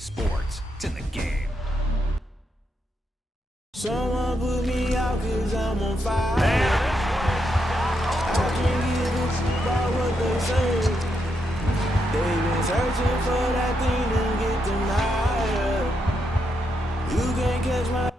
sports. It's in the game. Someone put me out cause I'm on fire. I can't give a shit about what they say. They've been searching for that thing to get them higher. You can't catch my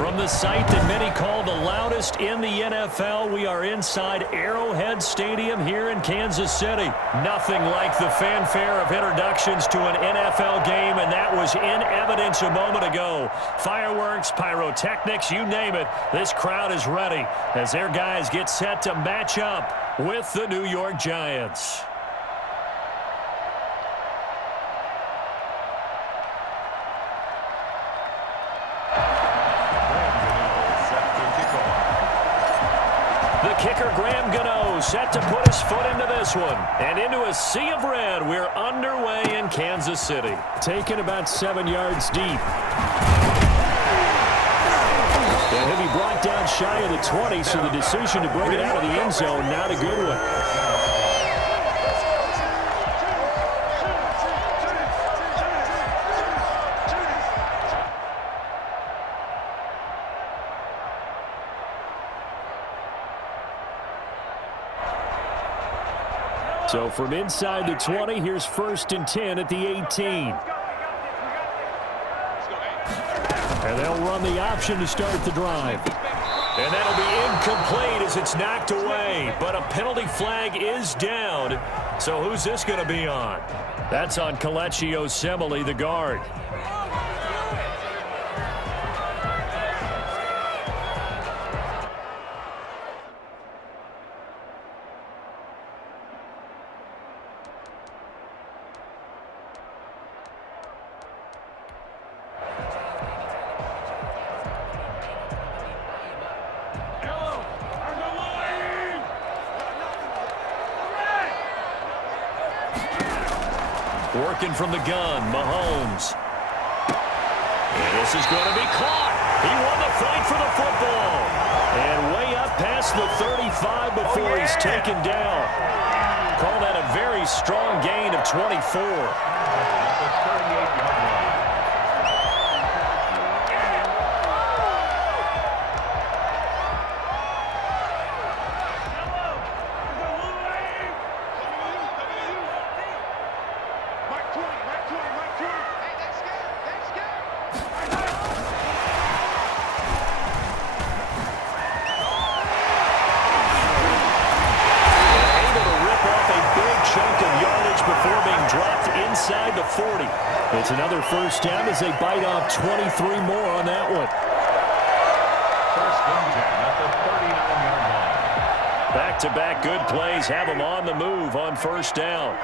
From the site that many call the loudest in the NFL, we are inside Arrowhead Stadium here in Kansas City. Nothing like the fanfare of introductions to an NFL game, and that was in evidence a moment ago. Fireworks, pyrotechnics, you name it, this crowd is ready as their guys get set to match up with the New York Giants. Kicker Graham Gano set to put his foot into this one. And into a sea of red, we're underway in Kansas City. Taken about 7 yards deep. And he'll be brought down shy of the 20, so the decision to bring it out of the end zone, not a good one. So from inside the 20, here's 1st and 10 at the 18. And they'll run the option to start the drive. And that'll be incomplete as it's knocked away. But a penalty flag is down. So who's this going to be on? That's on Kelechi Osemele, the guard. Working from the gun, Mahomes. And this is going to be caught. He won the fight for the football. And way up past the 35 before he's taken down. Call that a very strong gain of 24. Inside the 40. It's another first down as they bite off 23 more on that one. First and 10 at the 39-yard line. Back-to-back good plays have them on the move on first down.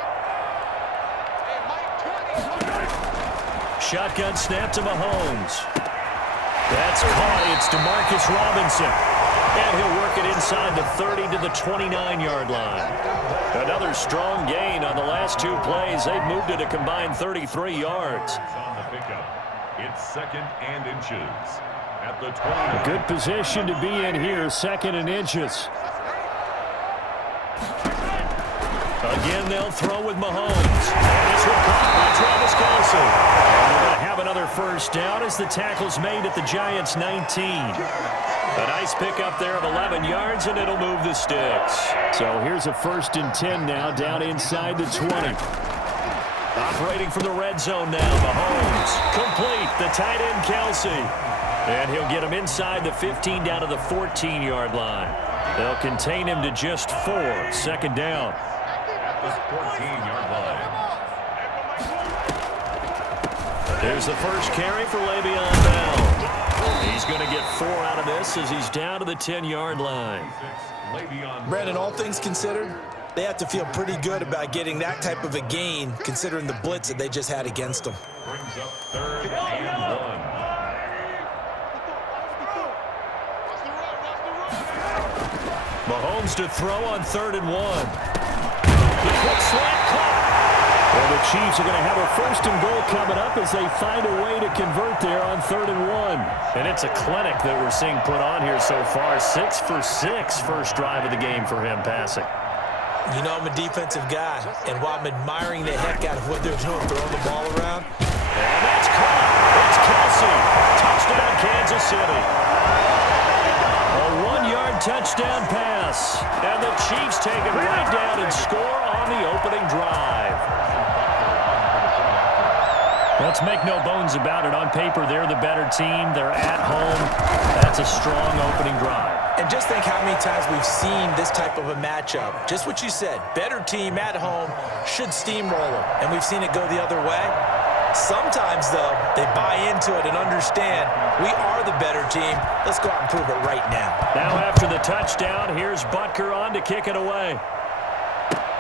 Shotgun snap to Mahomes. That's caught. It's DeMarcus Robinson. And he'll work it inside the 30 to the 29-yard line. Another strong gain on the last two plays. They've moved it a combined 33 yards. On the pickup, it's 2nd and inches at the 20. Good position to be in here, 2nd and inches. Again, they'll throw with Mahomes. And this one caught by Travis Kelce. And they're going to have another first down as the tackle's made at the Giants' 19. A nice pickup there of 11 yards, and it'll move the sticks. So here's a 1st and 10 now, down inside the 20. Operating from the red zone now, Mahomes. Complete, the tight end Kelce. And he'll get him inside the 15 down to the 14-yard line. They'll contain him to just 4, 2nd down. At the 14-yard line. There's the first carry for Le'Veon Bell. He's going to get 4 out of this as he's down to the 10-yard line. Brandon, all things considered, they have to feel pretty good about getting that type of a gain considering the blitz that they just had against them. Brings up 3rd and 1. Mahomes to throw on 3rd and 1. The quick slant caught. Well, the Chiefs are going to have a 1st and goal coming up as they find a way to convert there on 3rd and 1. And it's a clinic that we're seeing put on here so far. 6 for 6 first drive of the game for him passing. You know, I'm a defensive guy, and while I'm admiring the heck out of what they're doing, throwing the ball around. And that's caught. It's Kelce. Touchdown, Kansas City. A 1-yard touchdown pass. And the Chiefs take it right down and score on the opening drive. Let's make no bones about it. On paper, they're the better team. They're at home. That's a strong opening drive. And just think how many times we've seen this type of a matchup. Just what you said, better team at home should steamroll them. And we've seen it go the other way. Sometimes, though, they buy into it and understand we are the better team. Let's go out and prove it right now. Now after the touchdown, here's Butker on to kick it away.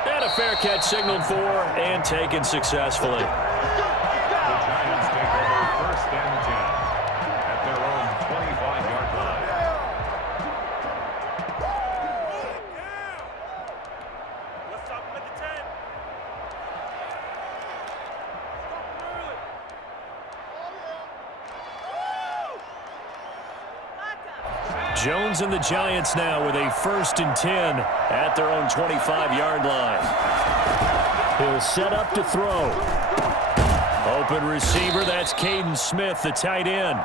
And a fair catch signaled for and taken successfully. The Giants take over 1st and 10 at their own 25-yard line. Jones and the Giants now with a 1st and 10 at their own 25-yard line. He'll set up to throw. Open receiver, that's Caden Smith, the tight end.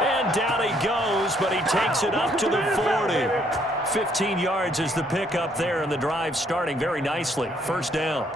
And down he goes, but he takes it up to the 40. 15 yards is the pickup there, and the drive starting very nicely. 1st down.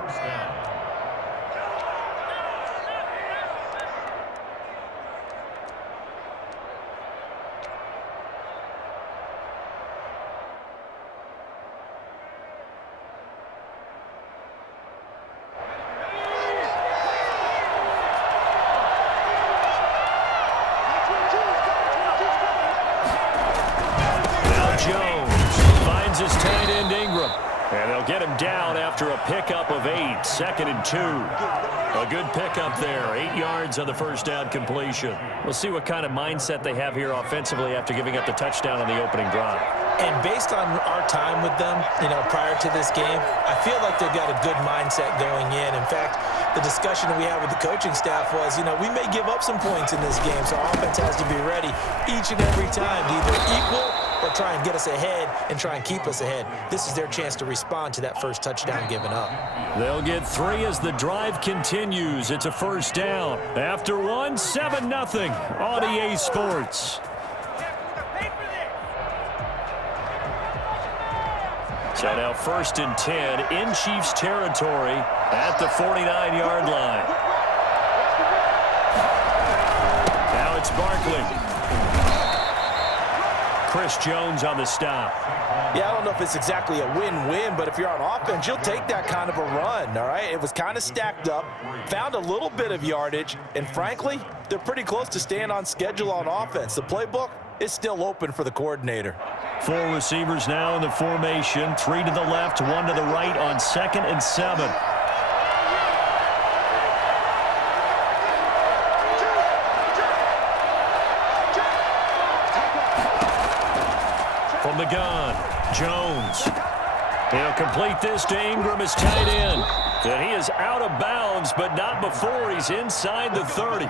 His tight end Ingram. And they'll get him down after a pickup of 8. 2nd and 2. A good pickup there. 8 yards on the 1st down completion. We'll see what kind of mindset they have here offensively after giving up the touchdown on the opening drive. And based on our time with them, prior to this game, I feel like they've got a good mindset going in. In fact, the discussion that we had with the coaching staff was, we may give up some points in this game, so our offense has to be ready each and every time to either equal or try and get us ahead and try and keep us ahead. This is their chance to respond to that first touchdown given up. They'll get 3 as the drive continues. It's a 1st down. After 1, 7-0 on EA Sports. So now 1st and 10 in Chiefs territory at the 49-yard line. Now it's Barkley. Chris Jones on the stop. Yeah, I don't know if it's exactly a win-win, but if you're on offense, you'll take that kind of a run, all right? It was kind of stacked up, found a little bit of yardage, and frankly, they're pretty close to staying on schedule on offense. The playbook is still open for the coordinator. 4 receivers now in the formation, 3 to the left, 1 to the right on 2nd and 7. From the gun, Jones. He'll complete this to Ingram, his tight end. And he is out of bounds, but not before he's inside the 30.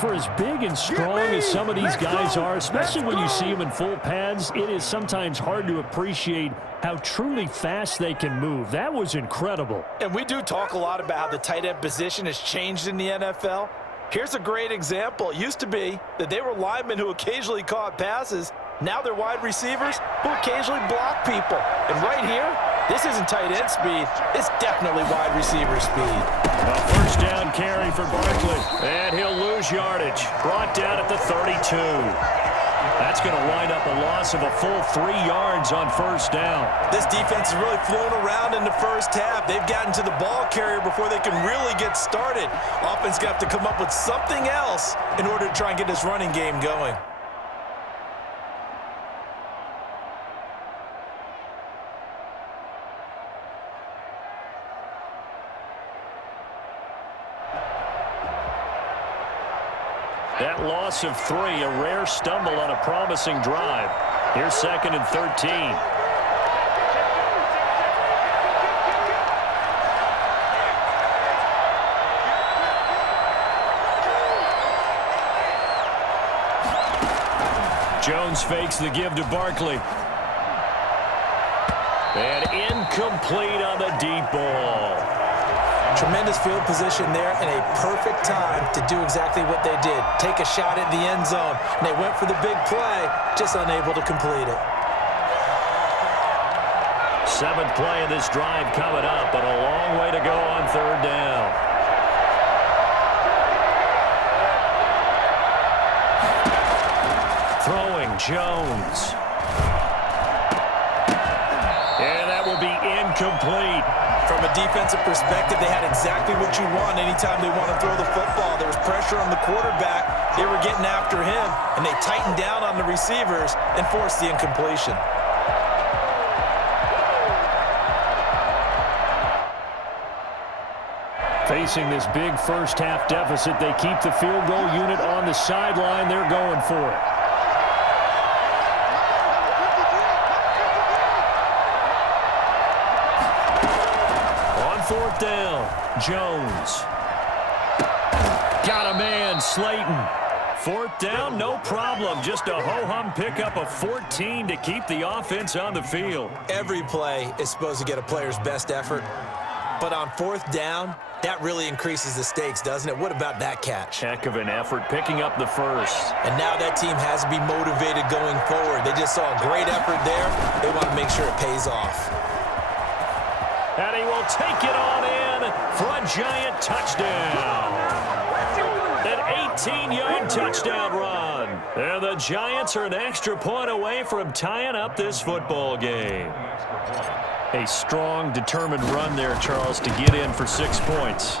For as big and strong as some of these guys are, especially when you see them in full pads, it is sometimes hard to appreciate how truly fast they can move. That was incredible. And we do talk a lot about how the tight end position has changed in the NFL. Here's a great example. It used to be that they were linemen who occasionally caught passes. Now they're wide receivers who occasionally block people. And right here, this isn't tight end speed. It's definitely wide receiver speed. A 1st down carry for Barkley. And he'll lose yardage. Brought down at the 32. That's going to wind up a loss of a full 3 yards on 1st down. This defense is really flown around in the first half. They've gotten to the ball carrier before they can really get started. Offense got to come up with something else in order to try and get this running game going. That loss of 3, a rare stumble on a promising drive. Here's 2nd and 13. Jones fakes the give to Barkley. And incomplete on the deep ball. Tremendous field position there and a perfect time to do exactly what they did. Take a shot at the end zone. And they went for the big play, just unable to complete it. 7th play of this drive coming up, but a long way to go on 3rd down. Throwing Jones. And that will be incomplete. From a defensive perspective, they had exactly what you want anytime they want to throw the football. There was pressure on the quarterback. They were getting after him, and they tightened down on the receivers and forced the incompletion. Facing this big first-half deficit, they keep the field goal unit on the sideline. They're going for it. On fourth down, Jones. Got a man, Slayton. Fourth down, no problem. Just a ho-hum pickup of 14 to keep the offense on the field. Every play is supposed to get a player's best effort. But on fourth down, that really increases the stakes, doesn't it? What about that catch? Heck of an effort, picking up the first. And now that team has to be motivated going forward. They just saw a great effort there. They want to make sure it pays off. And he will take it on in for a giant touchdown. An 18-yard touchdown run. And the Giants are an extra point away from tying up this football game. A strong, determined run there, Charles, to get in for 6 points.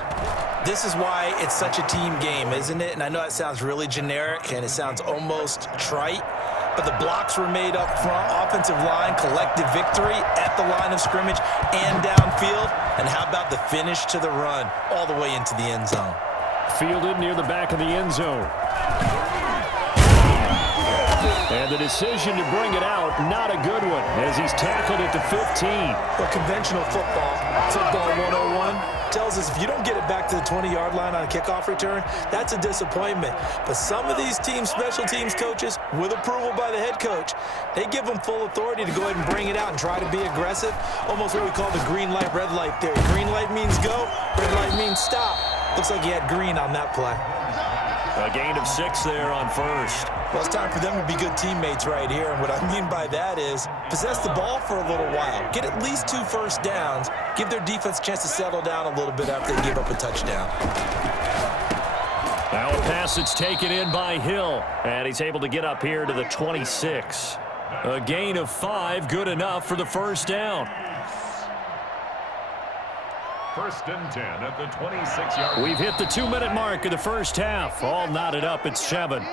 This is why it's such a team game, isn't it? And I know it sounds really generic and it sounds almost trite, but the blocks were made up front, offensive line, collective victory at the line of scrimmage and downfield. And how about the finish to the run all the way into the end zone? Fielded near the back of the end zone. And the decision to bring it out, not a good one, as he's tackled at the 15. Well, conventional football 101, tells us if you don't get it back to the 20-yard line on a kickoff return, that's a disappointment. But some of these team special teams coaches, with approval by the head coach, they give them full authority to go ahead and bring it out and try to be aggressive, almost what we call the green light, red light theory. Green light means go, red light means stop. Looks like he had green on that play. A gain of 6 there on first. Well, it's time for them to be good teammates right here. And what I mean by that is possess the ball for a little while. Get at least 2 first downs. Give their defense a chance to settle down a little bit after they give up a touchdown. Now a pass that's taken in by Hill. And he's able to get up here to the 26. A gain of 5, good enough for the first down. First and 10 at the 26-yard line. We've hit the 2-minute mark of the first half. All knotted up at 7.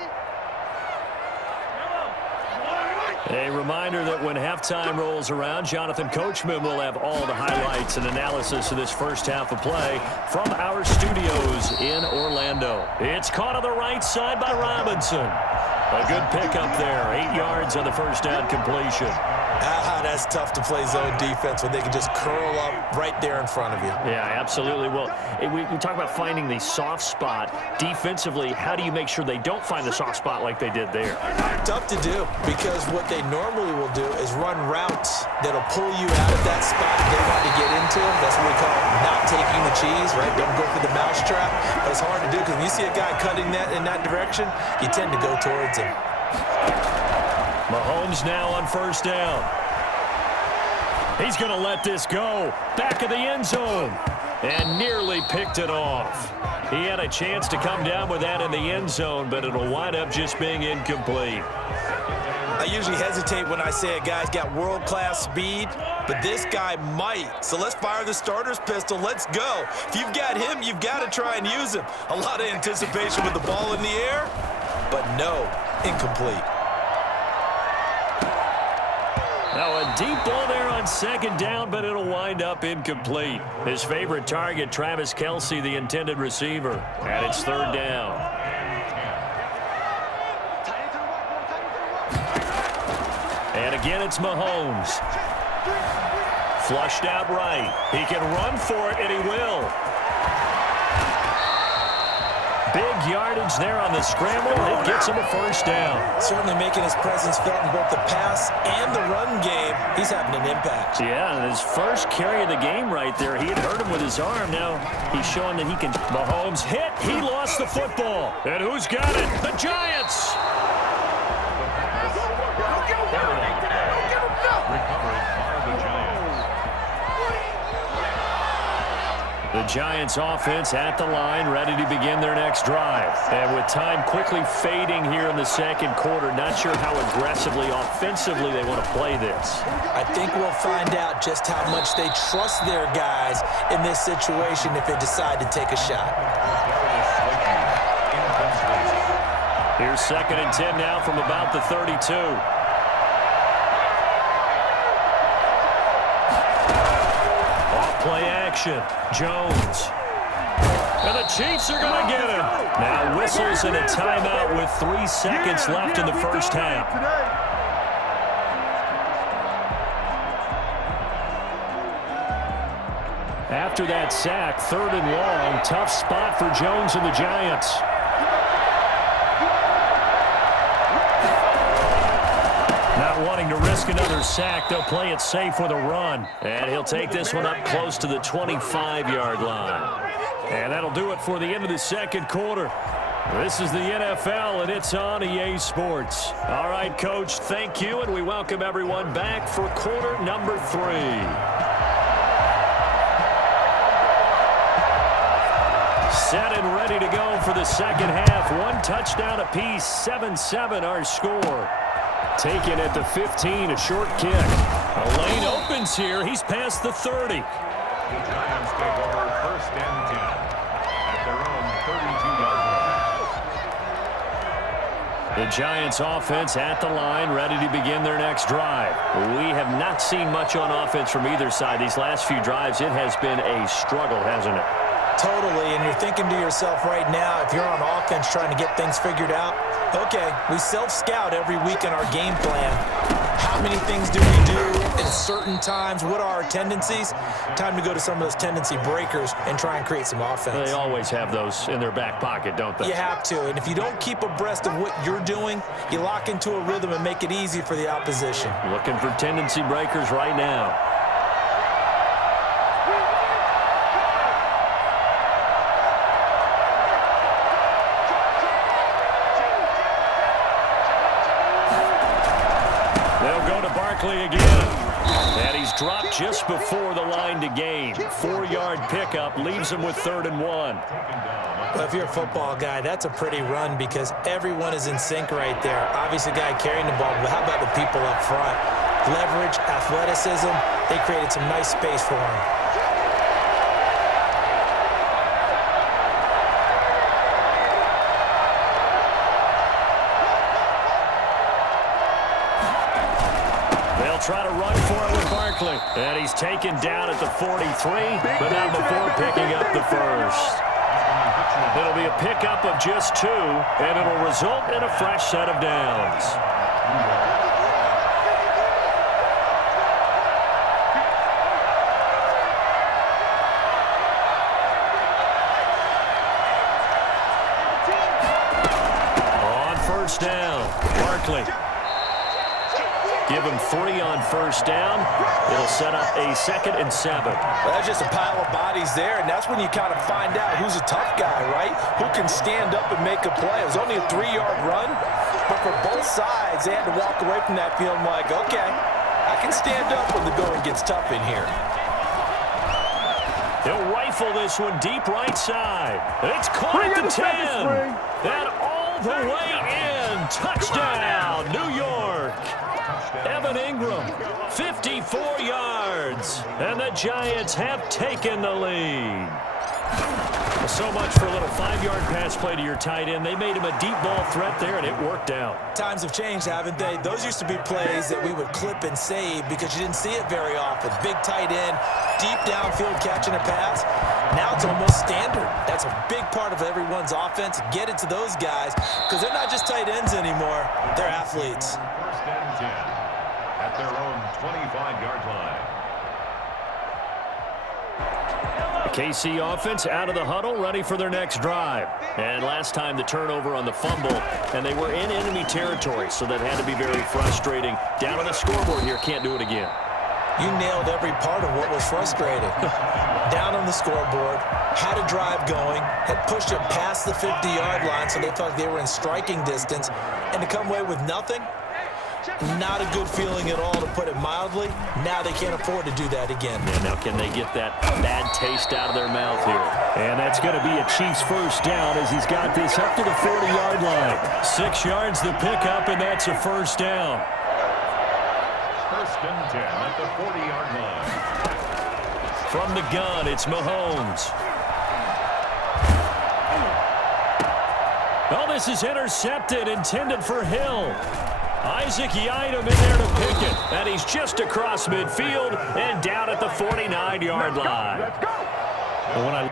A reminder that when halftime rolls around, Jonathan Coachman will have all the highlights and analysis of this first half of play from our studios in Orlando. It's caught on the right side by Robinson. A good pickup there. 8 yards on the first down completion. That's tough to play zone defense when they can just curl up right there in front of you. Yeah, absolutely. Well, we talk about finding the soft spot. Defensively, how do you make sure they don't find the soft spot like they did there? Tough to do, because what they normally will do is run routes that'll pull you out of that spot they want to get into. That's what we call not taking the cheese, right? Don't go for the mousetrap. But it's hard to do because when you see a guy cutting that in that direction, you tend to go towards him. Mahomes now on first down. He's going to let this go. Back of the end zone. And nearly picked it off. He had a chance to come down with that in the end zone, but it'll wind up just being incomplete. I usually hesitate when I say a guy's got world-class speed, but this guy might. So let's fire the starter's pistol. Let's go. If you've got him, you've got to try and use him. A lot of anticipation with the ball in the air, but no, incomplete. Now a deep ball there on second down, but it'll wind up incomplete. His favorite target, Travis Kelce, the intended receiver. And it's third down. And again, it's Mahomes. Flushed out right. He can run for it, and he will. Big yardage there on the scramble. It gets him a first down. Certainly making his presence felt in both the pass and the run game. He's having an impact. Yeah, and his first carry of the game right there. He had hurt him with his arm. Now he's showing that he can. Mahomes hit. He lost the football. And who's got it? The Giants. The The Giants offense at the line, ready to begin their next drive. And with time quickly fading here in the second quarter, not sure how aggressively, offensively they want to play this. I think we'll find out just how much they trust their guys in this situation if they decide to take a shot. Here's 2nd and 10 now from about the 32. Play action. Jones. And the Chiefs are going to get him. Now whistles and a timeout with 3 seconds left in the first half. After that sack, 3rd and long. Tough spot for Jones and the Giants. Not wanting to risk another sack, they'll play it safe with a run. And he'll take this one up close to the 25-yard line. And that'll do it for the end of the second quarter. This is the NFL, and it's on EA Sports. All right, Coach, thank you, and we welcome everyone back for quarter number 3. Set and ready to go for the second half. 1 touchdown apiece, 7-7 our score. Taken at the 15, a short kick. A lane opens here. He's past the 30. The Giants take over 1st and 10 at their own 32-yard line. The Giants offense at the line, ready to begin their next drive. We have not seen much on offense from either side. These last few drives, it has been a struggle, hasn't it? Totally, and you're thinking to yourself right now, if you're on offense trying to get things figured out, okay, we self-scout every week in our game plan. How many things do we do at certain times? What are our tendencies? Time to go to some of those tendency breakers and try and create some offense. They always have those in their back pocket, don't they? You have to, and if you don't keep abreast of what you're doing, you lock into a rhythm and make it easy for the opposition. Looking for tendency breakers right now. Again. And he's dropped just before the line to gain. 4-yard pickup leaves him with 3rd and 1. Well, if you're a football guy, that's a pretty run because everyone is in sync right there. Obviously, the guy carrying the ball, but how about the people up front? Leverage, athleticism, they created some nice space for him. Try to run for it with Barkley. And he's taken down at the 43, but not before picking up the first. It'll be a pickup of just 2, and it'll result in a fresh set of downs. On 1st down, Barkley. Give him 3 on 1st down. It'll set up a 2nd and 7. Well, that's just a pile of bodies there, and that's when you kind of find out who's a tough guy, right? Who can stand up and make a play. It was only a 3-yard run, but for both sides, they had to walk away from that field like, okay, I can stand up when the going gets tough in here. He'll rifle this one deep right side. It's caught at the 10. And all the way in. Touchdown, New York. Evan Ingram, 54 yards. And the Giants have taken the lead. So much for a little 5-yard pass play to your tight end. They made him a deep ball threat there, and it worked out. Times have changed, haven't they? Those used to be plays that we would clip and save because you didn't see it very often. Big tight end, deep downfield catching a pass. Now it's almost standard. That's a big part of everyone's offense. Get it to those guys because they're not just tight ends anymore. They're athletes. 1st and 10 at their own 25-yard line. KC offense out of the huddle, ready for their next drive. And last time the turnover on the fumble, and they were in enemy territory, so that had to be very frustrating. Down on the scoreboard here, can't do it again. You nailed every part of what was frustrating. Down on the scoreboard, had a drive going, had pushed it past the 50-yard line so they felt like they were in striking distance, and to come away with nothing, Not a good feeling at all, to put it mildly. Now they can't afford to do that again. Yeah, now can they get that bad taste out of their mouth here? And that's going to be a Chiefs first down as he's got this up to the 40-yard line. 6 yards the pickup, and that's a first down. First and 10 at the 40-yard line. From the gun, it's Mahomes. Oh, this is intercepted, intended for Hill. Isaac Yiadom in there to pick it. And he's just across midfield and down at the 49-yard line. Let's go. When I